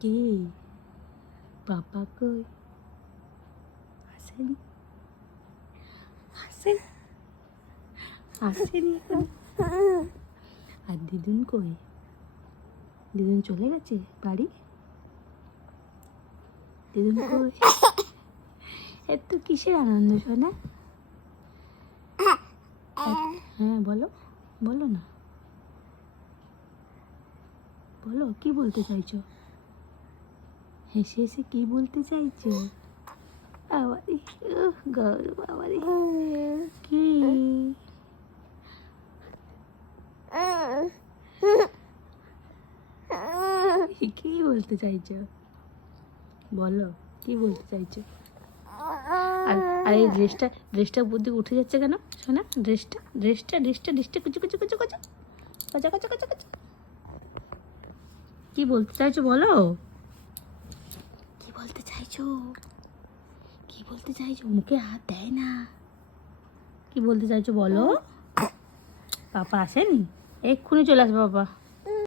কে? পাপা কই? আসেনি? আসেনি এখন? আর দিদুন কই? দিদুন চলে গেছে বাড়ি? দিদুন কই? এত কিসের আনন্দ সোনা? হ্যাঁ বলো, বলো না, বলো কি বলতে চাইছো? হেসে হেসে কি বলতে চাইছো? বাবারে, গৌর বাবারে, কি কি বলতে চাইছো? বলো কি বলতে চাইছো? আর এই ড্রেসটা উপর দিকে উঠে যাচ্ছে কেন শোনা? ড্রেসটা কুচু কুচু কুচু কুচু কচা কচা কচা কচা। কি বলতে চাইছো বলো? কি বলতে চাইছো? কি বলতে চাইছো? মুখে হাত দেয় না। কি বলতে চাইছো বলো? পাপা আসেনি? এক্ষুনি চলে আসবে পাপা।